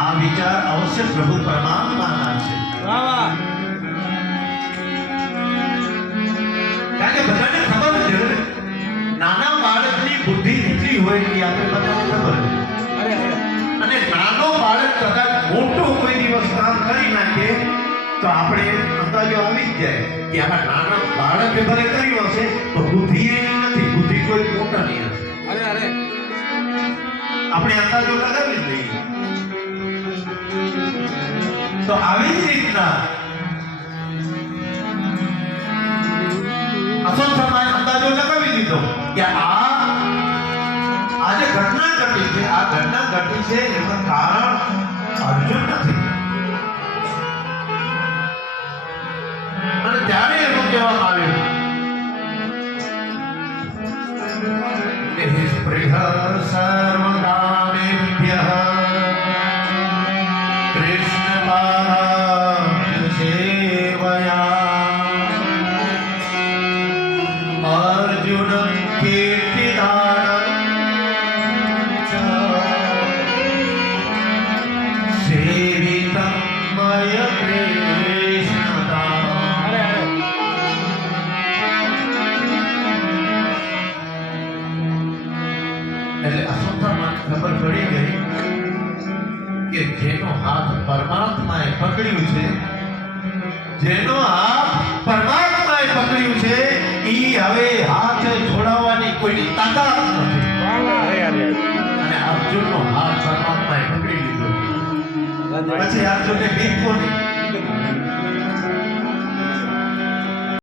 આ વિચાર અવશ્ય પ્રભુ પરમાત્માના છે. વાહ વાહ. કારણ કે બધાને ખબર છે નાના બાળકની બુદ્ધિ કેટલી હોય એ આપણે બધાને ખબર છે. અરે અરે. અને નાનો બાળક કદાચ મોટો કોઈ દિવસ કામ કરી નાખે તો આપણે અંદાજો આવી જ જાય કે આમાં નાના બાળકે ભલે કર્યું હશે તો બુદ્ધિ એની નથી, બુદ્ધિ કોઈ મોટાની હશે. અરે અરે. આપણે અંદાજો લગાવી જ લઈએ. તો આવી જ રીતના અસલ સમાજ અંદાજો લગાવી દીધો કે આ જે ઘટના ઘટી છે, આ ઘટના ઘટી છે એનું કારણ અર્જુન નથી. અને ત્યારે એનું કહેવામાં આવ્યું કે હે સ્પૃહ સર્વકામેભ્યઃ કૃષ્ણપાદાબ્જ સેવયા અર્જુન કીર્તિદાનં ચ સેવિતં મય કૃષ્ણતા. અરે અરે. એટલે અશ્વત્થામાને ખબર પડી ગઈ કે જેનો હાથ પરમાત્માએ પકડ્યું છે, જેનો હાથ પરમાત્માએ પકડ્યું છે ઈ હવે હાથ છોડાવવાની કોઈની તાકાત નથી. વાહ વાહ. અરે અરે. અને અર્જુનનો હાથ પરમાત્માએ પકડી લીધો. અરે પછી અર્જુનને બીક કોની?